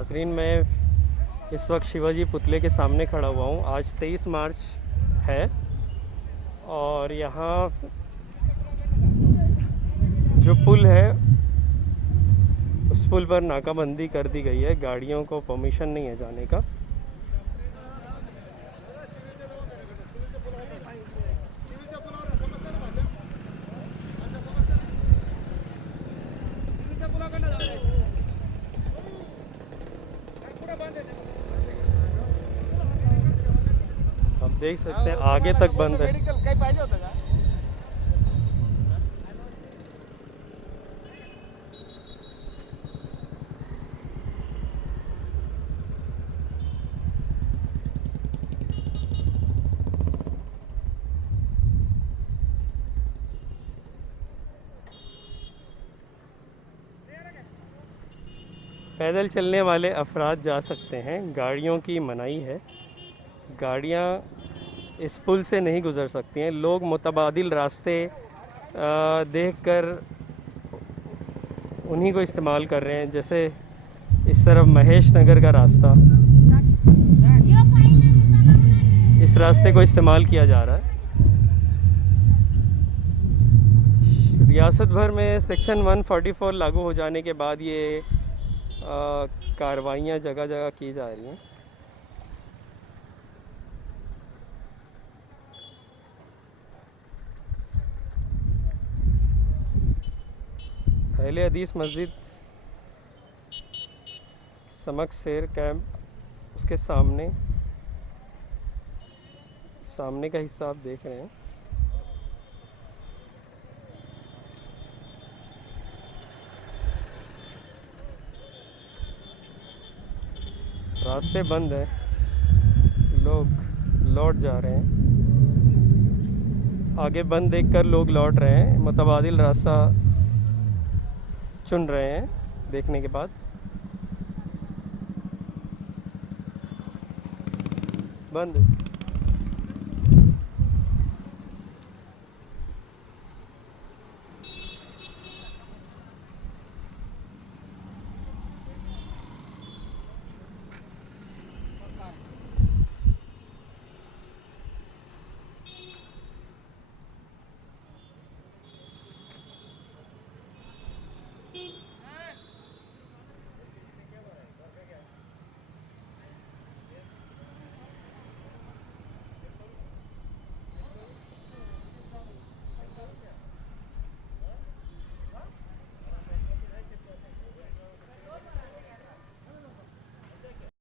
नाजरीन, मैं इस वक्त शिवाजी पुतले के सामने खड़ा हुआ हूँ। आज 23 मार्च है और यहाँ जो पुल है उस पुल पर नाकाबंदी कर दी गई है। गाड़ियों को परमिशन नहीं है जाने का। आप देख सकते हैं आगे तक बंद है। पैदल चलने वाले अफराद जा सकते हैं, गाड़ियों की मनाही है। गाड़ियाँ इस पुल से नहीं गुज़र सकती हैं। लोग मुतबादिल रास्ते देखकर उन्हीं को इस्तेमाल कर रहे हैं। जैसे इस तरफ महेश नगर का रास्ता, इस रास्ते को इस्तेमाल किया जा रहा है। रियासत भर में सेक्शन 144 लागू हो जाने के बाद ये कार्रवाइयाँ जगह जगह की जा रही हैं। पहले हदीस मस्जिद समक शेर कैंप, उसके सामने का हिस्सा आप देख रहे हैं। रास्ते बंद हैं, लोग लौट जा रहे हैं। आगे बंद देखकर लोग लौट रहे हैं, मुतबादिल रास्ता चुन रहे हैं देखने के बाद। बंद है।